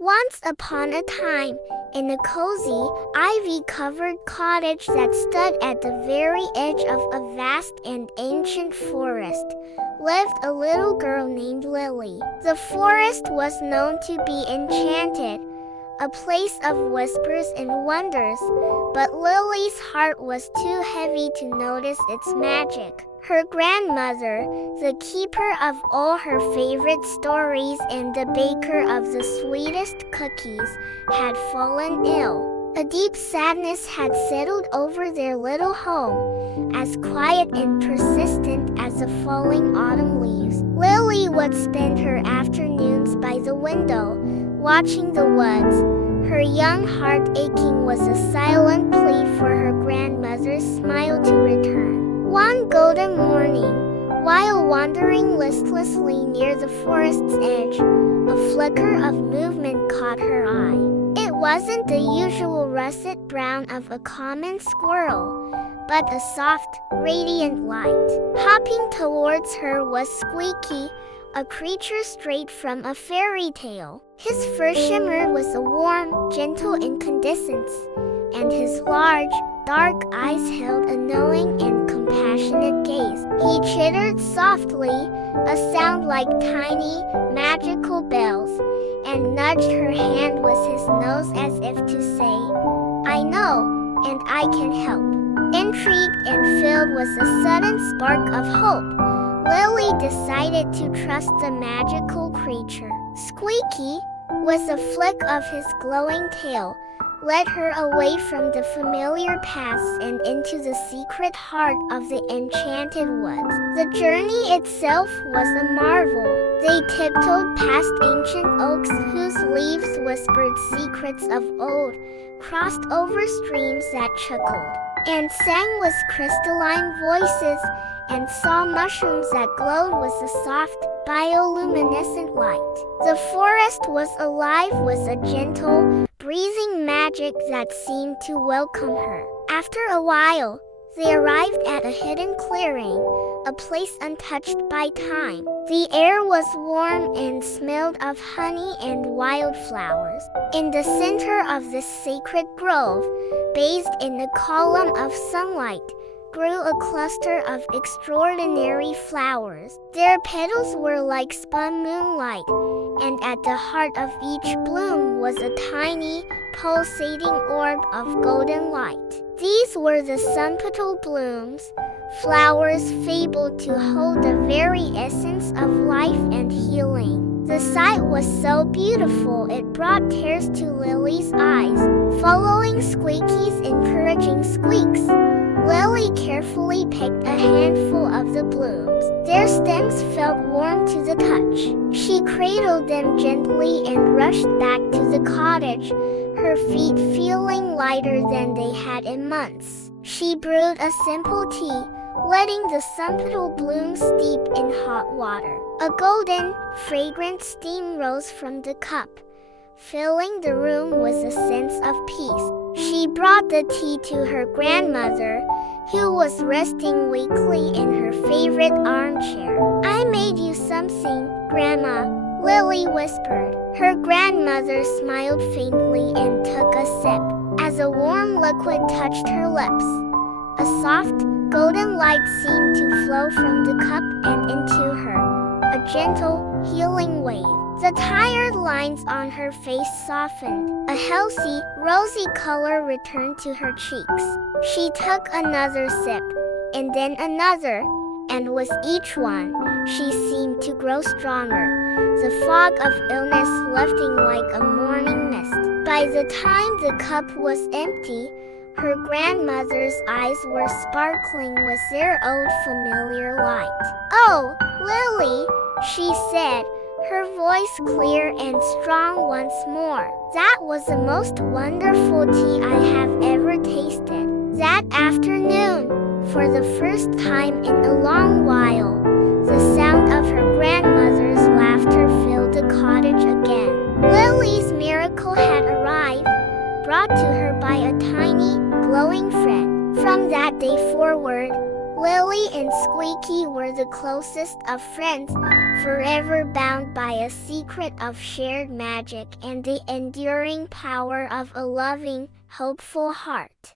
Once upon a time, in a cozy, ivy-covered cottage that stood at the very edge of a vast and ancient forest, lived a little girl named Lily. The forest was known to be enchanted, a place of whispers and wonders, but Lily's heart was too heavy to notice its magic. Her grandmother, the keeper of all her favorite stories and the baker of the sweetest cookies, had fallen ill. A deep sadness had settled over their little home, as quiet and persistent as the falling autumn leaves. Lily would spend her afternoons by the window, watching the woods, her young heart aching with a silent plea for her grandmother's smile to return. One golden morning, while wandering listlessly near the forest's edge, a flicker of movement caught her eye. It wasn't the usual russet brown of a common squirrel, but a soft, radiant light. Hopping towards her was Squeaky, a creature straight from a fairy tale. His fur shimmered with a warm, gentle incandescence, and his large, dark eyes held a knowing and compassionate gaze. He chittered softly, a sound like tiny, magical bells, and nudged her hand with his nose as if to say, "I know, and I can help." Intrigued and filled with a sudden spark of hope, Lily decided to trust the magical creature. Squeaky, with a flick of his glowing tail, led her away from the familiar paths and into the secret heart of the enchanted woods. The journey itself was a marvel. They tiptoed past ancient oaks whose leaves whispered secrets of old, crossed over streams that chuckled, and sang with crystalline voices, and saw mushrooms that glowed with a soft, bioluminescent light. The forest was alive with a gentle, breathing magic that seemed to welcome her. After a while, they arrived at a hidden clearing, a place untouched by time. The air was warm and smelled of honey and wildflowers. In the center of this sacred grove, bathed in a column of sunlight, grew a cluster of extraordinary flowers. Their petals were like spun moonlight, and at the heart of each bloom was a tiny, pulsating orb of golden light. These were the Sunpetal blooms, flowers fabled to hold the very essence of life and healing. The sight was so beautiful it brought tears to Lily's eyes. Following Squeaky's encouraging squeaks, Lily carefully picked a handful of the blooms. Their stems felt warm to the touch. She cradled them gently and rushed back to the cottage, her feet feeling lighter than they had in months. She brewed a simple tea, letting the sunpetal blooms steep in hot water. A golden, fragrant steam rose from the cup, filling the room with a sense of peace. She brought the tea to her grandmother, who was resting weakly in her favorite armchair. "I made you something, Grandma," Lily whispered. Her grandmother smiled faintly and took a sip. As a warm liquid touched her lips, a soft, golden light seemed to flow from the cup and into her, a gentle, healing wave. The tired lines on her face softened. A healthy, rosy color returned to her cheeks. She took another sip, and then another, and with each one, she seemed to grow stronger, the fog of illness lifting like a morning mist. By the time the cup was empty, her grandmother's eyes were sparkling with their old familiar light. "Oh, Lily," she said, her voice clear and strong once more. "That was the most wonderful tea I have ever tasted." That afternoon, for the first time in a long while, the sound of her grandmother's laughter filled the cottage again. Lily's miracle had arrived, brought to her by a tiny, glowing friend. From that day forward, Lily and Squeaky were the closest of friends, forever bound by a secret of shared magic and the enduring power of a loving, hopeful heart.